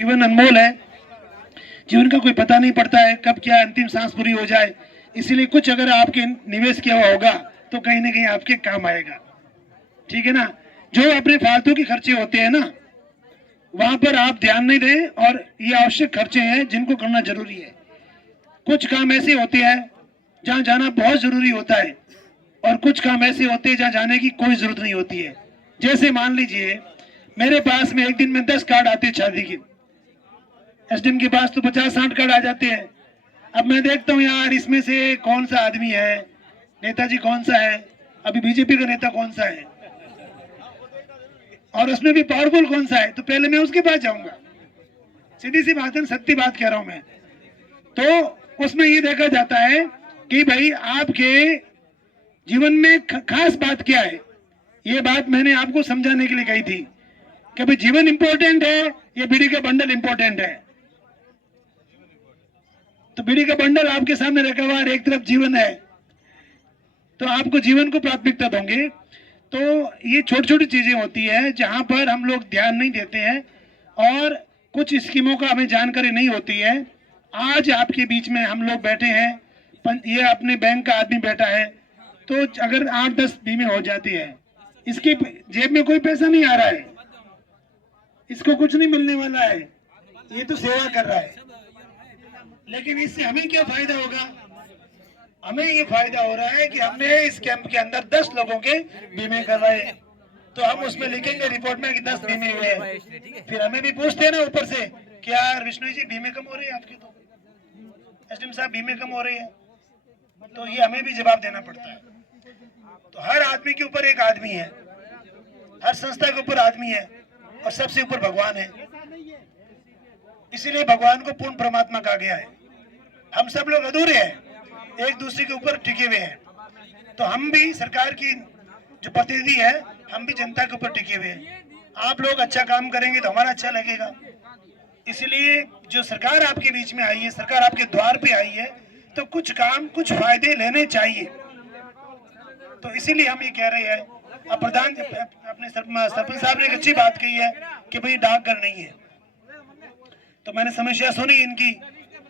जीवन अनमोल है। जीवन का कोई पता नहीं पड़ता है कब क्या अंतिम सांस पूरी हो जाए। इसीलिए कुछ अगर आपके निवेश किया हुआ होगा तो कहीं ना कहीं आपके काम आएगा। ठीक है ना। जो अपने फालतू के खर्चे होते हैं ना, वहां पर आप ध्यान नहीं दें। और ये आवश्यक खर्चे हैं जिनको करना जरूरी है। कुछ काम ऐसे होते हैं जहाँ जाना बहुत जरूरी होता है, और कुछ काम ऐसे होते हैं जहाँ जाने की कोई जरूरत नहीं होती है। जैसे मान लीजिए मेरे पास में एक दिन में 10 कार्ड आते हैं शादी के। एसडीएम के पास तो 50-60 कार्ड आ जाते हैं। अब मैं देखता हूँ यार इसमें से कौन सा आदमी है, नेताजी कौन सा है, अभी बीजेपी का नेता कौन सा है, और उसमें भी पावरफुल कौन सा है, तो पहले मैं उसके पास जाऊंगा। सीधी सी बात है, सत्य बात कह रहा हूं मैं। तो उसमें ये देखा जाता है कि भाई आपके जीवन में खास बात क्या है। ये बात मैंने आपको समझाने के लिए कही थी कि भाई जीवन इंपॉर्टेंट है या बीड़ी का बंडल इंपॉर्टेंट है। तो बीड़ी का बंडल आपके सामने रखा हुआ है, एक तरफ जीवन है, तो आपको जीवन को प्राथमिकता दोगे। तो ये छोटी छोटी चीजें होती है जहां पर हम लोग ध्यान नहीं देते हैं, और कुछ स्कीमों का हमें जानकारी नहीं होती है। आज आपके बीच में हम लोग बैठे हैं, ये अपने बैंक का आदमी बैठा है, तो अगर 8-10 बीमे हो जाती है, इसके जेब में कोई पैसा नहीं आ रहा है, इसको कुछ नहीं मिलने वाला है, ये तो सेवा कर रहा है। लेकिन इससे हमें क्या फायदा होगा? हमें ये फायदा हो रहा है कि हमने इस कैंप के अंदर 10 लोगों के बीमे करवाए। तो हम उसमें लिखेंगे रिपोर्ट में कि 10 बीमे हुए हैं। फिर हमें भी पूछते हैं ना ऊपर से, क्या विष्णु जी बीमे कम हो रहे हैं आपके? तो एसडीएम साहब बीमे कम हो रही है, तो ये हमें भी जवाब देना पड़ता है। तो हर आदमी के ऊपर एक आदमी है, हर संस्था के ऊपर आदमी है, और सबसे ऊपर भगवान है। इसीलिए भगवान को पूर्ण परमात्मा कहा गया है। हम सब लोग अधूरे हैं, एक दूसरे के ऊपर टिके हुए हैं। तो हम भी सरकार की जो प्रतिनिधि है, हम भी जनता के ऊपर टिके हुए हैं। आप लोग अच्छा काम करेंगे तो हमारा अच्छा लगेगा। इसलिए जो सरकार आपके बीच में आई है, सरकार आपके द्वार पे आई है, तो कुछ काम कुछ फायदे लेने चाहिए। तो इसीलिए हम ये कह रहे हैं। अब प्रधान अपने सरपंच साहब ने एक अच्छी बात कही है कि भाई डाकघर नहीं है। तो मैंने समस्या सुनी, इनकी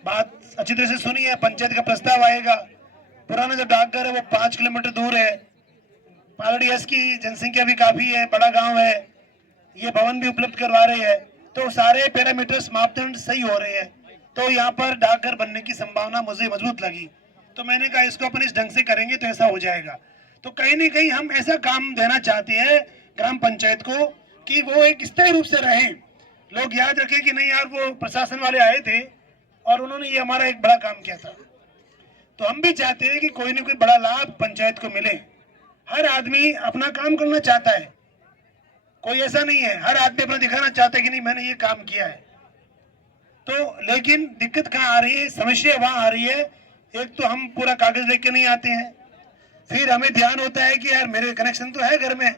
बात अच्छी तरह से सुनी है। पंचायत का प्रस्ताव आएगा। पुराना जो डाकघर है वो 5 किलोमीटर दूर है। पालड़ीएस की जनसंख्या भी काफी है, बड़ा गांव है, ये भवन भी उपलब्ध करवा रहे हैं। तो सारे पैरामीटर्स मापदंड सही हो रहे हैं, तो यहाँ पर डाकघर बनने की संभावना मुझे मजबूत लगी। तो मैंने कहा इसको अपन इस ढंग से करेंगे तो ऐसा हो जाएगा। तो कहीं ना कहीं हम ऐसा काम देना चाहते हैं ग्राम पंचायत को कि वो एक स्थायी रूप से रहे। लोग याद रखें कि नहीं यार वो प्रशासन वाले आए थे और उन्होंने ये हमारा एक बड़ा काम किया था। तो हम भी चाहते हैं कि कोई ना कोई बड़ा लाभ पंचायत को मिले। हर आदमी अपना काम करना चाहता है, कोई ऐसा नहीं है, हर आदमी अपना दिखाना चाहता है कि नहीं मैंने ये काम किया है। तो लेकिन दिक्कत कहाँ आ रही है, समस्या वहां आ रही है। एक तो हम पूरा कागज लेके नहीं आते हैं, फिर हमें ध्यान होता है कि यार मेरे कनेक्शन तो है घर में,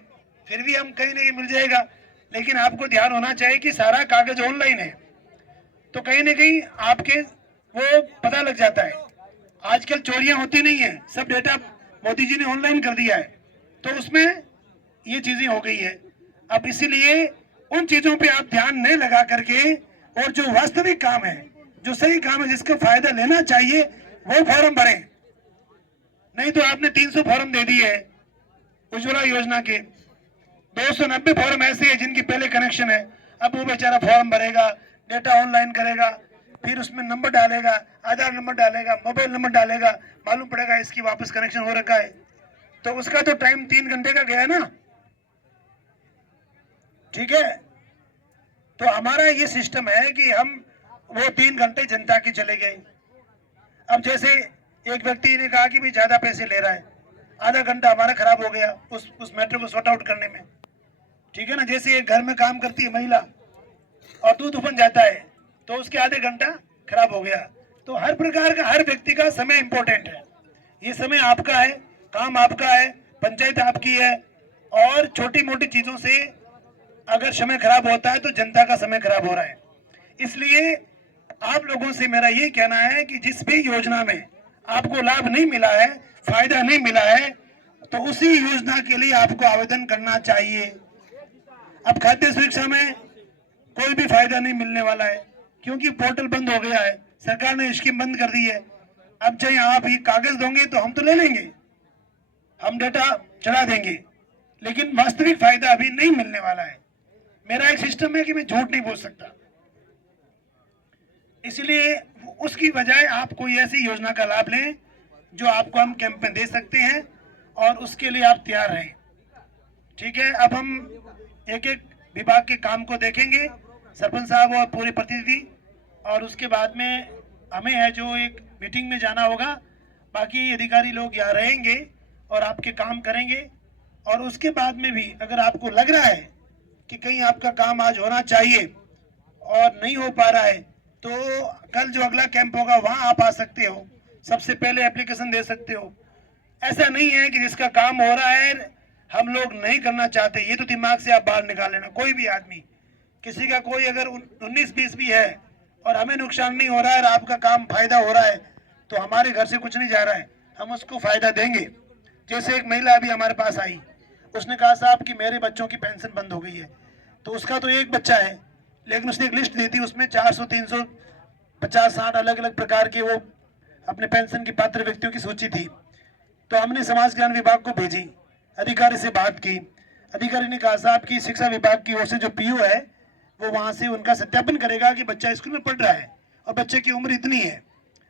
फिर भी हम कहीं नहीं मिल जाएगा। लेकिन आपको ध्यान होना चाहिए कि सारा कागज ऑनलाइन है, तो कहीं ना कहीं आपके वो पता लग जाता है। आजकल चोरियां होती नहीं है, सब डेटा मोदी जी ने ऑनलाइन कर दिया है, तो उसमें ये चीजें हो गई है। अब इसीलिए उन चीजों पे आप ध्यान नहीं लगा करके, और जो वास्तविक काम है, जो सही काम है, जिसका फायदा लेना चाहिए, वो फॉर्म भरें। नहीं तो आपने 300 फॉर्म दे दिए उज्ज्वला योजना के, 290 फॉर्म ऐसे हैं जिनकी पहले कनेक्शन है। अब वो बेचारा फॉर्म भरेगा, डेटा ऑनलाइन करेगा, फिर उसमें नंबर डालेगा, आधार नंबर डालेगा, मोबाइल नंबर डालेगा, मालूम पड़ेगा इसकी वापस कनेक्शन हो रखा है। तो उसका तो टाइम 3 घंटे का गया ना। ठीक है, तो हमारा ये सिस्टम है कि हम वो 3 घंटे जनता के चले गए। अब जैसे एक व्यक्ति ने कहा कि भाई ज्यादा पैसे ले रहा है, आधा घंटा हमारा खराब हो गया उस मैटर को सॉर्ट आउट करने में। ठीक है ना। जैसे एक घर में काम करती है महिला और दूध उफन जाता है, तो उसके आधे घंटा खराब हो गया। तो हर प्रकार का, हर व्यक्ति का समय इंपॉर्टेंट है। ये समय आपका है, काम आपका है, पंचायत आपकी है, और छोटी मोटी चीजों से अगर समय खराब होता है तो जनता का समय खराब हो रहा है। इसलिए आप लोगों से मेरा ये कहना है कि जिस भी योजना में आपको लाभ नहीं मिला है, फायदा नहीं मिला है, तो उसी योजना के लिए आपको आवेदन करना चाहिए। अब खाद्य सुरक्षा में कोई भी फायदा नहीं मिलने वाला है, क्योंकि पोर्टल बंद हो गया है, सरकार ने स्कीम बंद कर दी है। अब चाहे आप ये कागज दोगे तो हम तो ले लेंगे, हम डेटा चढ़ा देंगे, लेकिन वास्तविक फायदा अभी नहीं मिलने वाला है। मेरा एक सिस्टम है कि मैं झूठ नहीं बोल सकता, इसलिए उसकी बजाय आप कोई ऐसी योजना का लाभ लें जो आपको हम कैंप में दे सकते हैं, और उसके लिए आप तैयार रहें। ठीक है, अब हम एक एक विभाग के काम को देखेंगे, सरपंच साहब और पूरे प्रतिनिधि, और उसके बाद में हमें है जो एक मीटिंग में जाना होगा। बाकी अधिकारी लोग यहाँ रहेंगे और आपके काम करेंगे। और उसके बाद में भी अगर आपको लग रहा है कि कहीं आपका काम आज होना चाहिए और नहीं हो पा रहा है, तो कल जो अगला कैंप होगा वहां आप आ सकते हो, सबसे पहले एप्लीकेशन दे सकते हो। ऐसा नहीं है कि जिसका काम हो रहा है हम लोग नहीं करना चाहते, ये तो दिमाग से आप बाहर निकाल लेना। कोई भी आदमी, किसी का कोई अगर 19-20 भी है और हमें नुकसान नहीं हो रहा है और आपका काम फायदा हो रहा है, तो हमारे घर से कुछ नहीं जा रहा है, हम उसको फायदा देंगे। जैसे एक महिला अभी हमारे पास आई, उसने कहा साहब कि मेरे बच्चों की पेंशन बंद हो गई है। तो उसका तो एक बच्चा है, लेकिन उसने एक लिस्ट दी थी, उसमें 400, 300, 50, 60 अलग अलग प्रकार के वो अपने पेंशन की पात्र व्यक्तियों की सूची थी। तो हमने समाज कल्याण विभाग को भेजी, अधिकारी से बात की। अधिकारी ने कहा साहब कि शिक्षा विभाग की ओर से जो पीओ है वो वहां से उनका सत्यापन करेगा कि बच्चा स्कूल में पढ़ रहा है और बच्चे की उम्र इतनी है,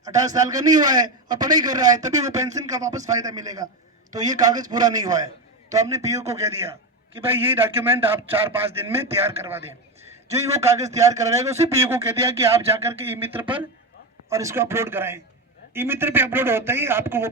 18 साल का नहीं हुआ है और पढ़ाई कर रहा है, तभी वो पेंशन का वापस फायदा मिलेगा। तो ये कागज पूरा नहीं हुआ है, तो हमने पीओ को कह दिया कि भाई ये डॉक्यूमेंट आप 4-5 दिन में तैयार करवा दें। जो ही वो कागज तैयार करवाएगा उसी पीओ को कह दिया कि आप जाकर के ई मित्र पर और इसको अपलोड कराएं। ई मित्र पे अपलोड होते ही आपको वो